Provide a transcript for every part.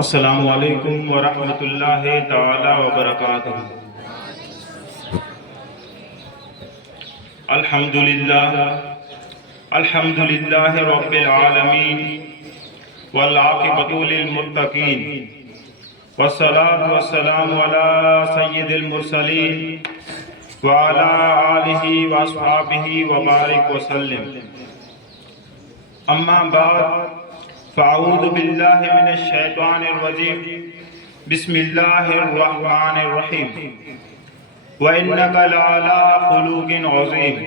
السلام علیکم ورحمۃ اللہ تعالی وبرکاتہ۔ الحمد للہ رب العالمین والعاقبۃ للمتقین والصلاة والسلام علی سید المرسلین وعلی آلہ واصحابہ وبارک وسلم، اما بعد فاعوذ باللہ من الشیطان الرجیم، بسم اللہ الرحمن الرحیم، وَإِنَّكَ لَعَلَىٰ خُلُقٍ عَظِيمٍ۔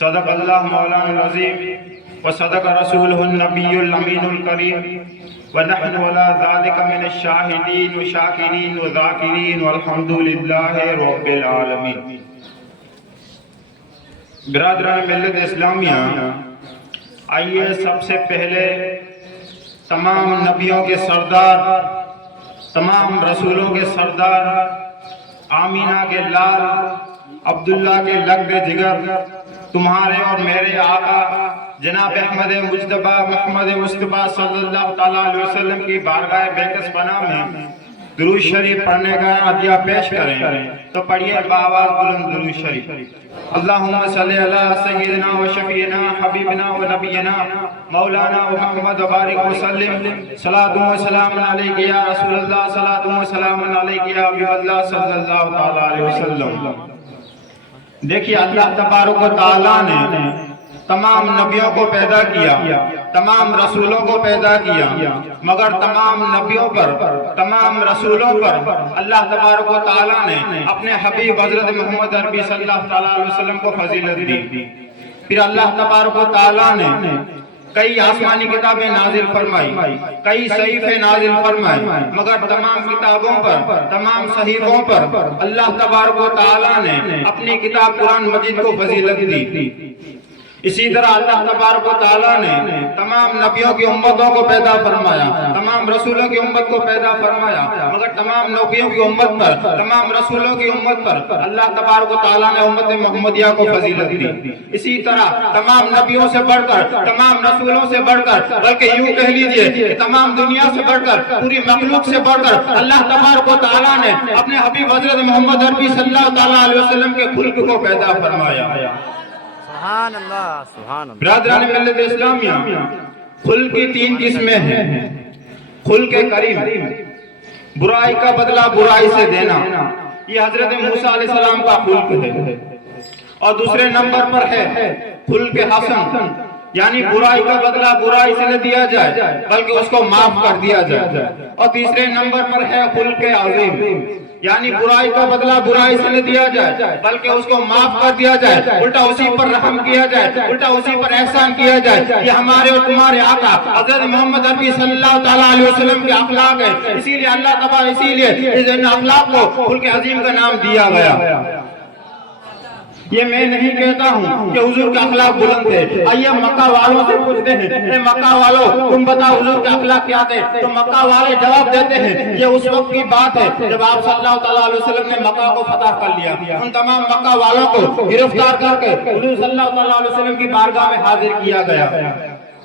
صدق اللہ مولانا العظیم وصدق رسولہ النبی الامین الکریم، ونحن علی ذلک من الشاہدین وشاکرین وذاکرین والحمد للہ رب العالمین۔ برادران ملت اسلامیہ، آئیے سب سے پہلے تمام نبیوں کے سردار، تمام رسولوں کے سردار، آمینہ کے لال، عبداللہ کے لگد جگر، تمہارے اور میرے آقا جناب احمد مجتبیٰ محمد مصطفیٰ صلی اللہ تعالیٰ علیہ وسلم کی بارگاہ بیکس پناہ میں درود شریف پڑھنے کا عطیہ پیش کریں تو پڑھیے بآواز بلند درود شریف۔ اللہم صلی علی سیدنا و شفیعنا حبیبنا و نبینا مولانا و محمد وبارک وسلم، صلاۃ و سلام علیک یا رسول اللہ، صلاۃ و سلام علیک یا حبیب اللہ صلی اللہ تعالیٰ علیہ وسلم۔ دیکھیے اللہ تبارک و تعالیٰ نے تمام نبیوں کو پیدا کیا، تمام رسولوں کو پیدا کیا، مگر تمام نبیوں پر، تمام رسولوں پر اللہ تبارک و تعالیٰ نے اپنے حبیب حضرت محمد عربی صلی اللہ تعالیٰ علیہ وسلم کو فضیلت دی۔ پھر اللہ تبارک و تعالیٰ نے کئی آسمانی کتابیں نازل فرمائی، کئی صحیفے نازل فرمائے، مگر تمام کتابوں پر، تمام صحیفوں پر اللہ تبارک و تعالیٰ نے اپنی کتاب قرآن مجید کو فضیلت دی۔ اسی طرح اللہ تبارک و تعالیٰ نے تمام نبیوں کی امتوں کو پیدا فرمایا، تمام رسولوں کی امت کو پیدا فرمایا، مگر تمام نبیوں کی امت پر، تمام رسولوں کی امت پر اللہ تبارک و تعالیٰ نے امت محمدیہ کو فضیلت دی۔ اسی طرح تمام نبیوں سے بڑھ کر، تمام رسولوں سے بڑھ کر، بلکہ یوں کہہ لیجئے کہ تمام دنیا سے بڑھ کر، پوری مخلوق سے بڑھ کر اللہ تبارک و تعالیٰ نے اپنے حبیب حضرت محمد عربی صلی اللہ تعالیٰ علیہ وسلم کے خلق کو پیدا فرمایا۔ سبحان اللہ، سبحان اللہ۔ برادران ملت اسلامیہ، خلق کی تین قسمیں ہیں۔ خلق کریم، برائی کا بدلہ برائی سے دینا، یہ حضرت موسیٰ علیہ السلام کا خلق ہے۔ اور دوسرے نمبر پر ہے خلق حسن، یعنی برائی کا بدلہ برائی سے نہ دیا جائے بلکہ اس کو معاف کر دیا جائے۔ اور تیسرے نمبر پر ہے خلق عظیم، یعنی برائی کا بدلہ برائی سے نہ دیا جائے بلکہ اس کو معاف کر دیا جائے، الٹا اسی پر رحم کیا جائے، الٹا اسی پر احسان کیا جائے۔ یہ ہمارے اور تمہارے آقا حضرت محمد عربی صلی اللہ تعالیٰ علیہ وسلم کے اخلاق ہے، اسی لیے اللہ تعالیٰ اسی لیے ان اخلاق کو خلق عظیم کا نام دیا گیا۔ یہ میں نہیں کہتا ہوں کہ حضور کے اخلاق بلند تھے۔ آئیے مکہ والوں سے پوچھتے ہیں، اے مکہ والوں تم بتاؤ حضور کے اخلاق کیا تھے؟ تو مکہ والے جواب دیتے ہیں یہ اس وقت کی بات ہے جب آپ صلی اللہ تعالیٰ علیہ وسلم نے مکہ کو فتح کر لیا۔ ان تمام مکہ والوں کو گرفتار کر کے حضور صلی اللہ تعالیٰ علیہ وسلم کی بارگاہ میں حاضر کیا گیا۔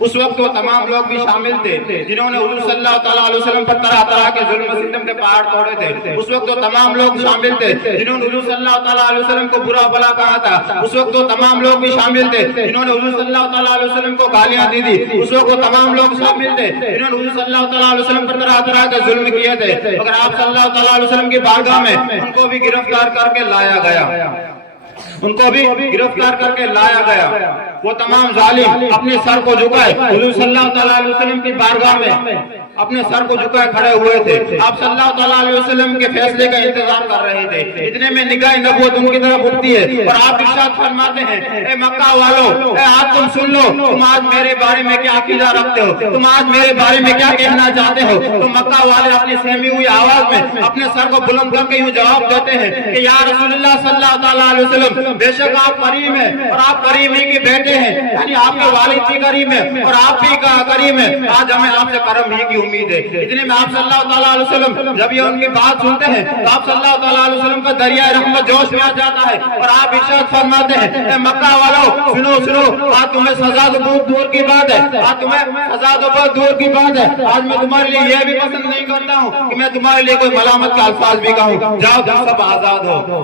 اس وقت وہ تمام لوگ بھی شامل تھے جنہوں نے حضور صلی اللہ تعالیٰ علیہ وسلم پر طرح طرح کے ظلم و ستم کے پہاڑ توڑے تھے۔ اس وقت وہ تمام لوگ شامل تھے جنہوں نے حضور صلی اللہ تعالیٰ علیہ وسلم کو برا بھلا کہا تھا۔ اس وقت وہ تمام لوگ بھی شامل تھے جنہوں نے حضور صلی اللہ تعالیٰ علیہ وسلم کو گالیاں دی تھی۔ اس وقت وہ تمام لوگ شامل تھے جنہوں نے حضور صلی اللہ تعالیٰ علیہ وسلم پر طرح طرح کے ظلم کیے تھے، مگر آپ صلی اللہ تعالیٰ علیہ وسلم کی بارگاہ میں ان کو بھی گرفتار کر کے لایا گیا، ان کو بھی گرفتار کر کے لایا گیا۔ وہ تمام ظالم اپنے سر کو جھکائے حضور صلی اللہ تعالیٰ علیہ وسلم کی بارگاہ میں اپنے سر کو جھکائے کھڑے ہوئے تھے۔ آپ صلی اللہ تعالیٰ علیہ وسلم کے فیصلے کا انتظار کر رہے تھے۔ اتنے میں نگاہ نبوت ان کی طرف اٹھتی ہے اور آپ ارشاد فرماتے ہیں، اے مکہ والو، اے آج تم سن لو، تم آج میرے بارے میں کیا عقیدہ رکھتے ہو، تم آج میرے بارے میں کیا کہنا چاہتے ہو؟ تو مکہ والے اپنی سہمی ہوئی آواز میں اپنے سر کو بلند کر کے یوں جواب دیتے ہیں کہ یا رسول اللہ صلی اللہ تعالیٰ علیہ وسلم، بے شک آپ کریم ہیں اور آپ کریم ہی کے بیٹے कहते हैं यानी आपके वालिद भी करीम है और आप भी करीम है, आज हमें आपसे करम ही की उम्मीद है। इतने में आप सल्लल्लाहु ताला अलैहि वसल्लम जब ये उनकी बात सुनते हैं तो आप सल्लल्लाहु ताला अलैहि वसल्लम का दरिया रहमत जोश में आ जाता है और आप इरशाद फरमाते हैं, ए मक्का वालों सुनो सुनो, आज तुम्हें सजा तो बहुत दूर की बात है, आज तुम्हें सजा तो बहुत दूर की बात है। आज मैं तुम्हारे लिए यह भी पसंद नहीं करता हूँ कि मैं तुम्हारे लिए कोई मलामत का अल्फाज भी कहूँ, जाओ तुम सब आजाद हो।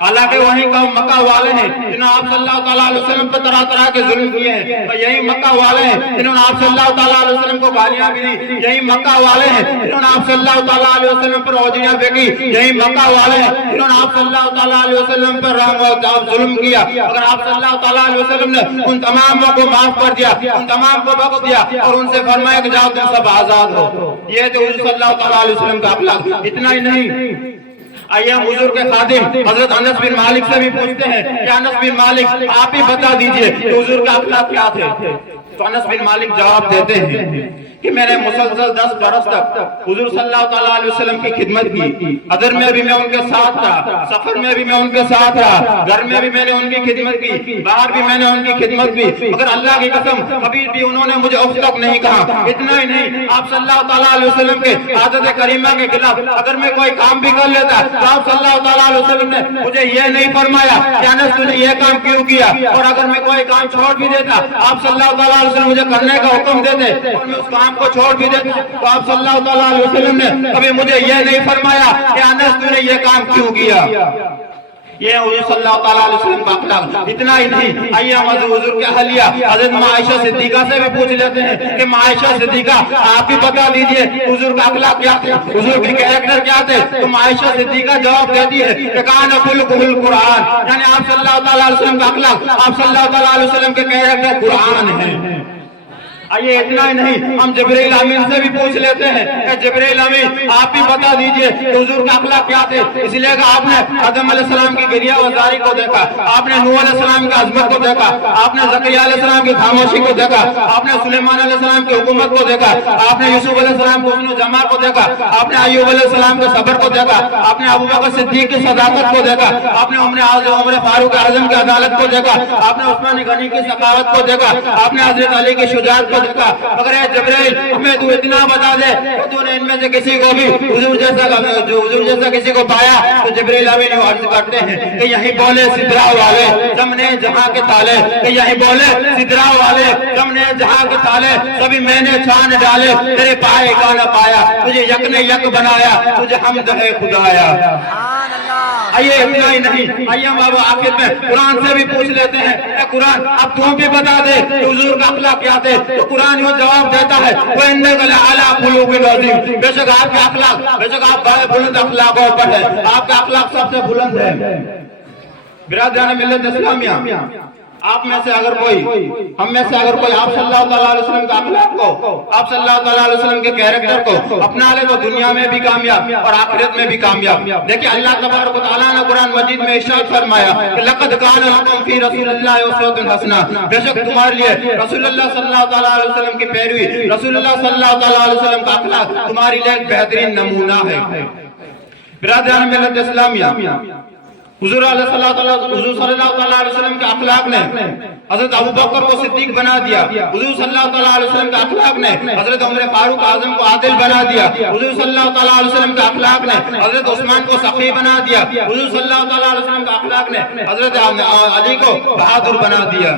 हालांकि वही कौम मक्का वाले हैं जिन्होंने आप सल्लल्लाहु ताला अलैहि वसल्लम पर तरह तरह के जुल्म किए हैं, और यही मक्का वाले हैं जिन्होंने आप सल्लल्लाहु ताला अलैहि वसल्लम को गालियां भी दी, यही मक्का वाले हैं जिन्होंने आप सल्लल्लाहु ताला अलैहि वसल्लम पर औजियां फेंकी, यही मक्का वाले हैं जिन्होंने आप सल्लल्लाहु ताला अलैहि वसल्लम पर जुल्म किया। अगर आप सल्लल्लाहु ताला अलैहि वसल्लम ने उन तमामों को माफ कर दिया, उन तमाम को बख्श दिया और उनसे फरमाया कि जाओ तुम सब आजाद हो, ये थे हुजूर सल्लल्लाहु ताला अलैहि वसल्लम का अखलाक। इतना ही नहीं, आइए हम हुजूर के खादिम हजरत अनस बिन मालिक से भी पूछते हैं कि अनस बिन मालिक आप ही बता दीजिए कि हुजूर के अखलाक क्या थे। तो अनस बिन मालिक जवाब देते हैं कि मैंने मुसलसल 10 बरस तक हुजूर सल्लल्लाहु ताला अलैहि वसल्लम की खिदमत की, अदर में भी मैं उनके साथ रहा, सफर में भी मैं उनके साथ रहा, घर में भी मैंने उनकी खिदमत की, बाहर भी मैंने उनकी खिदमत की, मगर अल्लाह की कसम कभी भी उन्होंने मुझे उफ तक नहीं कहा। इतना ही नहीं, आप सल्लल्लाहु ताला अलैहि वसल्लम के आदत करीमा के खिलाफ अगर मैं कोई काम भी कर लेता तो आप सल्लल्लाहु ताला अलैहि वसल्लम ने मुझे ये नहीं फरमाया कि अनस तूने ये काम क्यों किया, और अगर मैं कोई काम छोड़ भी देता आप सल्लल्लाहु ताला अलैहि वसल्लम मुझे करने का हुक्म देते और मैं उस काम को छोड़ भी देता तो आप सल्लल्लाहु ताला अलैहि वसल्लम ने कभी मुझे ये नहीं फरमाया कि अनस तूने ये काम क्यों किया। ये हुजूर सल्लल्लाहु ताला अलैहि वसल्लम का अखलाक। इतना ही नहीं, आइए हम हुजूर के अहलिया हजरत आयशा सिद्दीका से भी पूछ लेते हैं कि आयशा सिद्दीका आप ही बता दीजिए हुजूर का अखलाक क्या थे, हुजूर के कैरेक्टर क्या थे। तो आयशा सिद्दीका जवाब देती है कि कान खुलकुल कुरान, यानी आप सल्लल्लाहु ताला अलैहि वसल्लम का अखलाक, आप सल्लल्लाहु ताला अलैहि वसल्लम के कैरेक्टर कुरान है। आइए इतना ही नहीं, हम जिब्रील अमीन से भी पूछ लेते हैं कि जिब्रील अमीन आप ही बता दीजिए कि हुजूर का अखलाक क्या थे। इसलिए कि आपने आदम अलैहिस्सलाम की गिरिया वजारी को देखा, आपने नूह अलैहिस्सलाम की अजमत को देखा, आपने ज़करिया अलैहिस्सलाम की खामोशी को देखा, आपने सुलेमान अलैहिस्सलाम की हुकूमत को देखा, आपने यूसुफ अलैहिस्सलाम के हुस्न जमा को देखा, आपने अय्यूब अलैहिस्सलाम के सब्र को देखा, आपने अबू बकर सिद्दीक की सदाकत को देखा, आपने उमर फारूक आजम की अदालत को देखा, आपने उस्मान गनी की सखावत को देखा, आपने हजरत अली की शुजाअत देखा। मगर जिब्रील हमें तू इतना बता दे तूने इनमें से किसी को भी हुजूर जैसा किसी को पाया। तो जिब्रील अमीन अर्ज करते हैं कि यही बोले सिदरा वाले जमने जहां के ताले, कि यही बोले सिदरा वाले जमने जहां के ताले, सभी मैंने छान डाले तेरे पाए का न पाया, तुझे यक ने यक बनाया, तुझे हमद है खुदाया। आइए इतना ही नहीं, आइए हम अब आखिर में कुरान से भी पूछ लेते हैं, कुरान अब तुम भी बता दे कि हुजूर का अखलाक क्या थे। तो कुरान यो जवाब देता है वो इन्नका लअला खुलुकिन अज़ीम, बेशक आपके अखलाक, बेशक आप बड़े बुलंद अखलाकों पर है, आपका अखलाक सबसे बुलंद है। बिरादरान मिल्लत इस्लामिया, आप में से अगर कोई, हम में से अगर कोई आप सल्लल्लाहु ताला अलैहि वसल्लम का अखलाक को, आप सल्लल्लाहु ताला अलैहि वसल्लम के कैरेक्टर को अपना ले तो दुनिया में भी कामयाब और आखिरत में भी कामयाब। देखिए अल्लाह तबारक व तआला ने कुरान मजीद में इरशाद फरमाया कि लक़द कान लकुम फी रसूलिल्लाहि उस्वतुन हसना, बेशक तुम्हारे लिए रसूलुल्लाह सल्लल्लाहु ताला अलैहि वसल्लम की पैरवी, रसूलुल्लाह सल्लल्लाहु ताला अलैहि वसल्लम का अखलाक तुम्हारे लिए एक बेहतरीन नमूना है। बिरादरान मिल्लत इस्लामिया, हुजूर सल्लल्लाहु ताला अलैहि वसल्लम के अखलाक ने हजरत अबू बकर को सिद्दीक बना दिया, हुजूर सल्लल्लाहु ताला अलैहि वसल्लम के अखलाक ने हजरत उमर फारूक आजम को आदिल बना दिया, हुजूर सल्लल्लाहु ताला अलैहि वसल्लम के अखलाक ने हजरत उस्मान को सखी बना दिया, हुजूर सल्लल्लाहु ताला अलैहि वसल्लम के अखलाक ने हजरत अली को बहादुर बना दिया।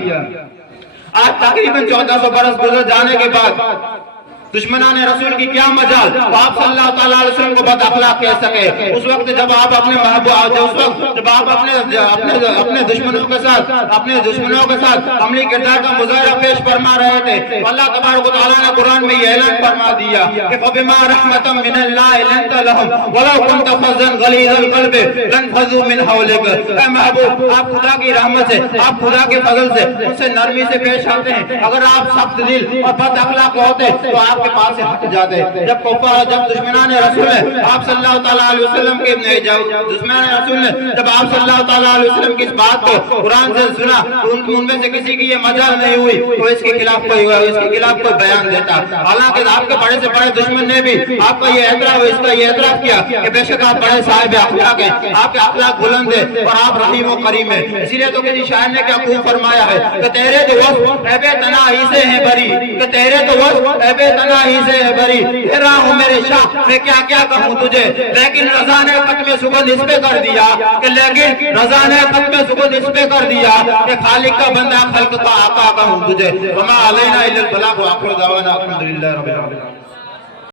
आज तकरीबन 1400 बरस गुजर जाने के बाद दुश्मनान रसूल की क्या मजाल तो आप सल्लल्लाहु ताला अलैहि वसल्लम को बद अखलाक कह सके। उस वक्त जब आप अपने महबूब, उस वक्त जब आप अपने दुश्मनों के साथ अमली किरदार का मुजाहरा पेश फरमा रहे थे, तो अल्लाह तबारक व तआला ने कुरान में ये ऐलान फरमा दिया कि फबिमा रहमतिन मिनल्लाहि लिंता लहुम वलौ कुंत फज़्ज़न गलीज़ल क़ल्बि लनफ़ज़ू मिन हौलिक। ऐ महबूब, आप खुदा की रहमत से, आप खुदा के फजल से उनसे नरमी से पेश आते हैं। अगर आप सख्त दिल और बद अखलाक होते तो आप آپ کے پاس سے ہٹ جاتے. جب دشمنان رسول نے آپ صلی اللہ تعالیٰ علیہ وسلم کے دشمنان رسول نے جب آپ صلی اللہ تعالیٰ علیہ وسلم کی اس بات کو قرآن سے سنا تو ان میں سے کسی کی یہ مجال نہیں ہوئی تو اس کے خلاف کوئی بیان دیتا. حالانکہ آپ کے بڑے سے بڑے دشمن نے بھی آپ کا یہ اعتراف کیا کہ بے شک آپ بڑے صاحب اخلاق ہیں, آپ کے اخلاق بلند ہیں اور آپ رحیم و کریم ہیں. اسی لیے تو کسی شاعر نے کیا خوب فرمایا ہے کہ تیرے تو وصف عیب تنہائی سے ہے بری, کہ تیرے تو وصف عیب تنہائی سے ہے بری. تیرا ہوں میرے شاہ میں کیا کیا کہوں تجھے, لیکن رضا نے ختم سگن اس پہ کر دیا کہ خالق کا بندہ خلق کا آقا کہوں تجھے. وما علینا الا البلاغ وآخر دعوانا الحمدللہ رب العالمین.